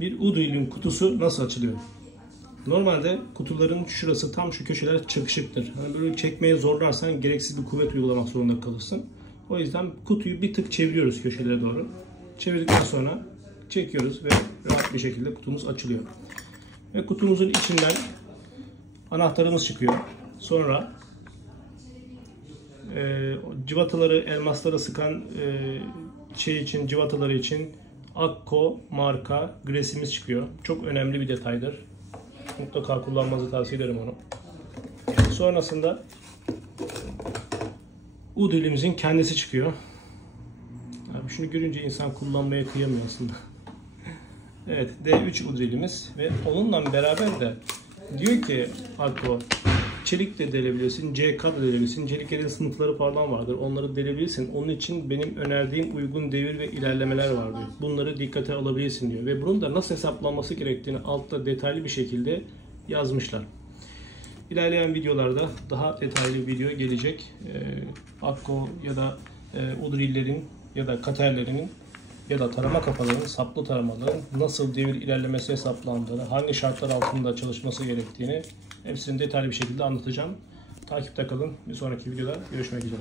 Bir U-Drill'in kutusu nasıl açılıyor? Normalde kutuların şurası tam şu köşeler çakışıktır. Hani böyle çekmeye zorlarsan gereksiz bir kuvvet uygulamak zorunda kalırsın. O yüzden kutuyu bir tık çeviriyoruz köşelere doğru. Çevirdikten sonra çekiyoruz ve rahat bir şekilde kutumuz açılıyor. Ve kutumuzun içinden anahtarımız çıkıyor. Sonra cıvataları, elmaslara sıkan cıvataları için Akko marka gresimiz çıkıyor. Çok önemli bir detaydır. Mutlaka kullanmanızı tavsiye ederim onu. Sonrasında U-Drill'imizin kendisi çıkıyor. Abi şunu görünce insan kullanmaya kıyamıyor aslında. Evet, D3 U-Drill'imiz ve onunla beraber de diyor ki Akko, çelik de delebilirsin, CK da delebilirsin. Çeliklerin sınıfları falan vardır. Onları delebilirsin. Onun için benim önerdiğim uygun devir ve ilerlemeler var diyor. Bunları dikkate alabilirsin diyor. Ve bunun da nasıl hesaplanması gerektiğini altta detaylı bir şekilde yazmışlar. İlerleyen videolarda daha detaylı bir video gelecek. Akko ya da U-Drill'lerin ya da katerlerinin ya da tarama kafalarının, saplı taramaların nasıl devir ilerlemesi hesaplandığını, hangi şartlar altında çalışması gerektiğini hepsini detaylı bir şekilde anlatacağım. Takipte kalın. Bir sonraki videoda görüşmek üzere.